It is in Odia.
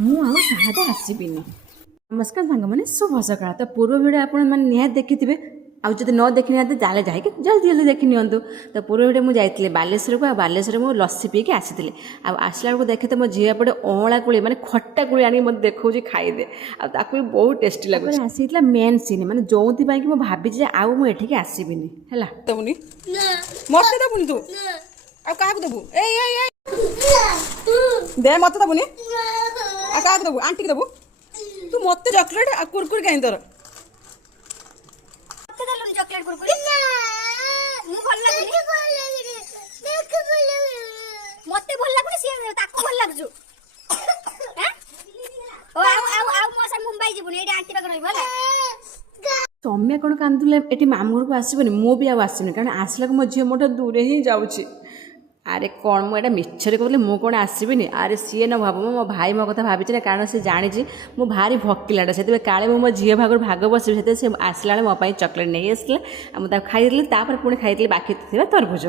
ମୁଁ ଆଉ ସାହାଯ୍ୟ ଆସିବିନି। ନମସ୍କାର ସାଙ୍ଗମାନେ, ଶୁଭ ସକାଳ। ତ ପୂର୍ବ ଭିଡ଼ିଓ ଆପଣମାନେ ନିହାତି ଦେଖିଥିବେ, ଆଉ ଯଦି ନ ଦେଖି ନିହାତି ତାହେଲେ ଯାଇକି ଜଲ୍ଦି ଜଲ୍ଦି ଦେଖି ନିଅନ୍ତୁ। ତ ପୂର୍ବ ଭିଡ଼ିଓ ମୁଁ ଯାଇଥିଲି ବାଲେଶ୍ୱରକୁ, ଆଉ ବାଲେଶ୍ୱରରେ ମୁଁ ଲସି ପିଇକି ଆସିଥିଲି। ଆଉ ଆସିଲା ବେଳକୁ ଦେଖେ ତ ମୋ ଝିଅ ପଟେ ଅଁଳା କୋଳି ମାନେ ଖଟା କୋଳି ଆଣିକି ମୋତେ ଦେଖାଉଛି ଖାଇଦେ, ଆଉ ତାକୁ ବି ବହୁତ ଟେଷ୍ଟି ଲାଗୁଛି। ଆସିଥିଲା ମେନ୍ ସିନ୍, ମାନେ ଯେଉଁଥିପାଇଁ କି ମୁଁ ଭାବିଛି ଯେ ଆଉ ମୁଁ ଏଠିକି ଆସିବିନି ହେଲା। ଦେବୁନି ମତେ ଦେବୁନି ତୁ ଆଉ କାହାକୁ ଦେବୁ? ଏଇ ଏଇ ଏଇ ଦେ ମତେ ଦେବୁନି ଆଉ କାହାକୁ ଦେବୁ? ଆଣ୍ଟିକି ଦେବୁ। ତୁ ମତେ ଚକୋଲେଟ ଆଉ କୁରକୁରି କାହିଁ ତୋର? ମତେ ଦେଲୁନି ଚକୋଲେଟ କୁରକୁରି? ମୁଁ ଭଲ ଲାଗୁନି। ମତେ ଭଲ ଲାଗୁନି, ସିଏ ତାକୁ ଭଲ ଲାଗୁଛୁ। ଆଉ ମୋ ସାଙ୍ଗେ ମୁମ୍ବାଇ ଯିବୁନି, ଏଇଠି ଆଣ୍ଟି ପାଖରେ ରହିବ ହେଲା। ତମେ କ'ଣ କାନ୍ଦୁଥିଲେ ଏଠି ମାମୁଁ ଘରକୁ ଆସିବନି? ମୁଁ ବି ଆଉ ଆସିବିନି, କାରଣ ଆସିଲାକୁ ମୋ ଝିଅ ମୋଠୁ ଦୂରେ ହିଁ ଯାଉଛି। ଆରେ କ'ଣ ମୁଁ ଏଇଟା ମିଛରେ କହୁଥିଲି? ମୁଁ କ'ଣ ଆସିବିନି? ଆରେ ସିଏ ନ ଭାବ, ମୋ ଭାଇ ମୋ କଥା ଭାବିଛି ନା, କାରଣ ସେ ଜାଣିଛି ମୁଁ ଭାରି ଭକିଲାଟା। ସେଥିପାଇଁ କାଳେ ମୁଁ ମୋ ଝିଅ ଭାଗରୁ ଭାଗ ବସିବି, ସେଥିପାଇଁ ସେ ଆସିଲା ବେଳେ ମୋ ପାଇଁ ଚକୋଲେଟ୍ ନେଇ ଆସିଥିଲା, ଆଉ ମୁଁ ତାକୁ ଖାଇଦେଲି। ତାପରେ ପୁଣି ଖାଇଥିଲି ବାକି ଥିବା ତରଭୁଜ।